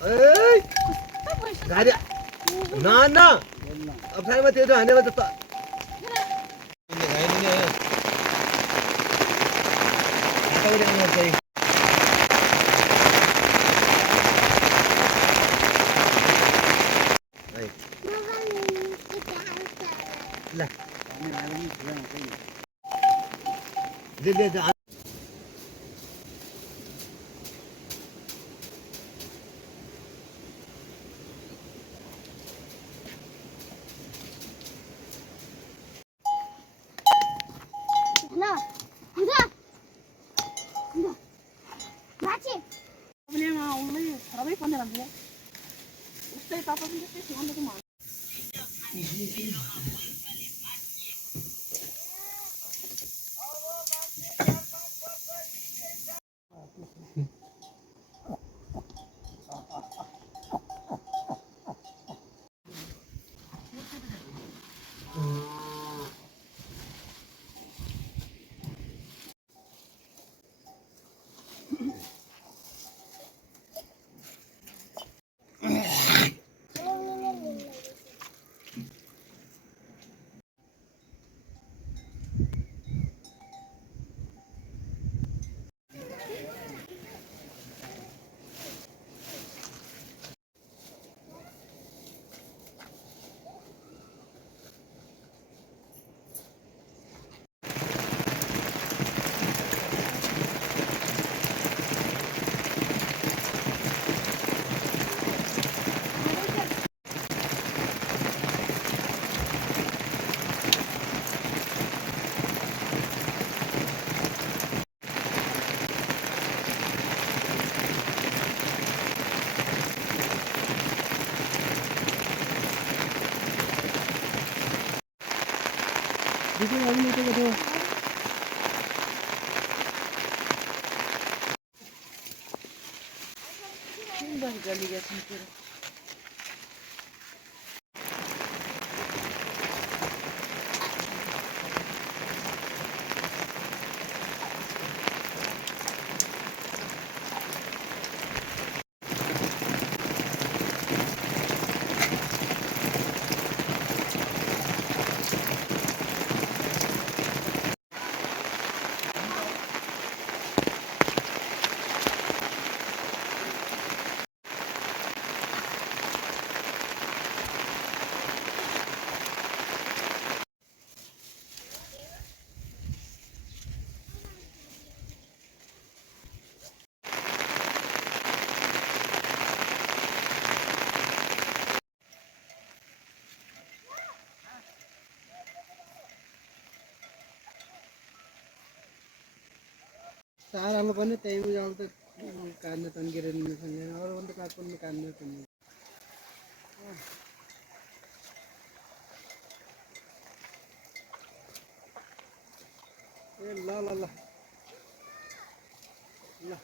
ए गाडी ना ना अब साइड में तेरे आने में तो गाड़ी नहीं है आता भी नहीं होता है ला ले ले देखिए अभी नहीं तो बताओ बस गली गया फिर सारामा पनि त्यही आउँदा काट्न तन्केर लिनुसँग अरू भन्दा काट पनि काट्न तन्केर ए ल ल ल ल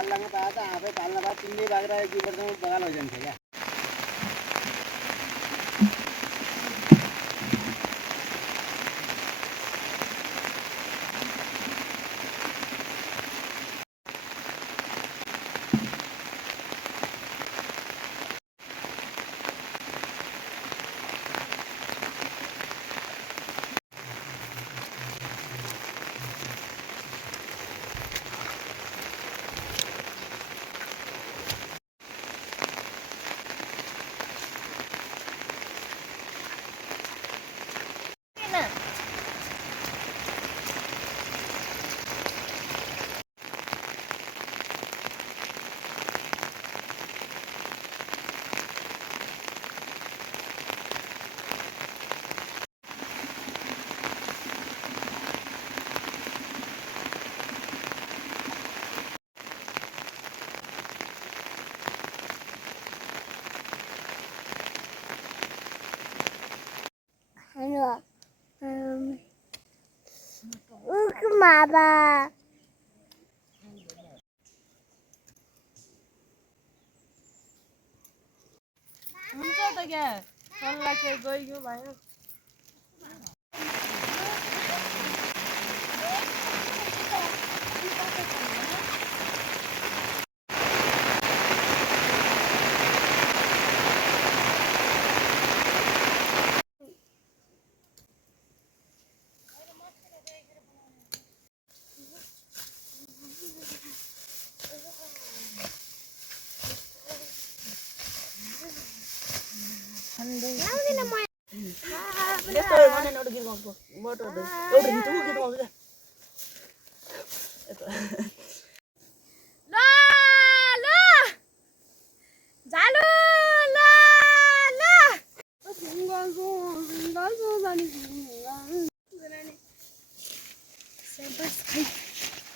पाल्लामा त आधा आफै पाल्न बाद तिनले बाख्रा एक दुई वर्षमा बगाल हो जान्छ क्या Mama. हुन्छ त क्या सल्लाह चाहिँ गइगयो भयो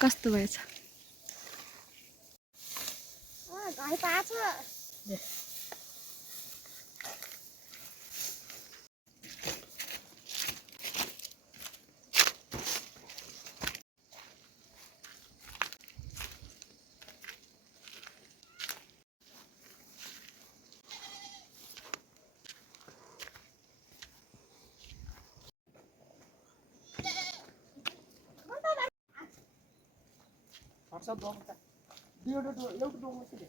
कस्तो भएछ घाइ पाछ हर्ष दो एउटा दो एउटा दो मात्रै